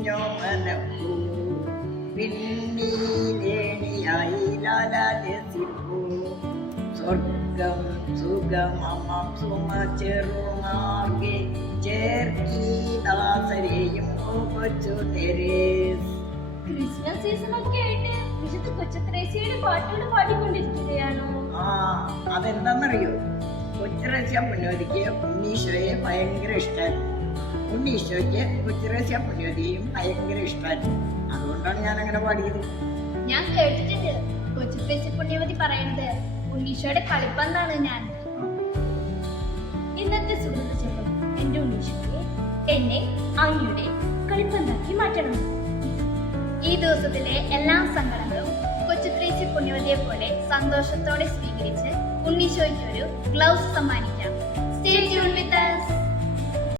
കുഞ്ഞോമനപ്പൂ പിന്നീലേണിയായി ലാലാലസിപ്പൂ സ്വർഗം സുഗമമം സുമ ചെറുമാർഗെ ചേർക്കീദാസരെയും കൊച്ചു Therese. Christmas season ഒക്കെ ആയിട്ട് വിശുദ്ധ കൊച്ചുത്രേസ്യയുടെ പാട്ടുകൾ പാടിക്കൊണ്ടിരിക്കുകയാണോ? ആ, അതെന്താന്നറിയോ, കൊച്ചുത്രേസ്യ പുണ്യവതിക്ക് ഉണ്ണീശോയെ ഭയങ്കര ഇഷ്ടമായിരുന്നു. ഉണ്ണീശോയ്ക്ക് കൊച്ചുത്രേസ്യ പുണ്യവതിയും ഭയങ്കര ഇഷ്ടമായിരുന്നു. അതുകൊണ്ടാണ് ഞാൻ അങ്ങനെ പാടിയത്. ഞാൻ കേട്ടിട്ടുണ്ട് കൊച്ചുത്രേസ്യ പുണ്യവതി പറയുന്നത് ഉണ്ണീശോയുടെ കളിപ്പന്താണ് ഞാൻ. ഇന്നത്തെ സുഹൃത്ത് ചെല്ലും എന്റെ ഉണ്ണീശോയെ എന്നെ അങ്ങയുടെ കളിപ്പന്താക്കി മാറ്റണം. ഈ ദിവസത്തിലെ എല്ലാ സങ്കടങ്ങളും കൊച്ചുത്രേസ്യ പുണ്യവതിയെ പോലെ സന്തോഷത്തോടെ സ്വീകരിച്ച് ഉണ്ണീശോയ്ക്ക് ഒരു gloves സമ്മാനിക്കാം. Stay tuned with us.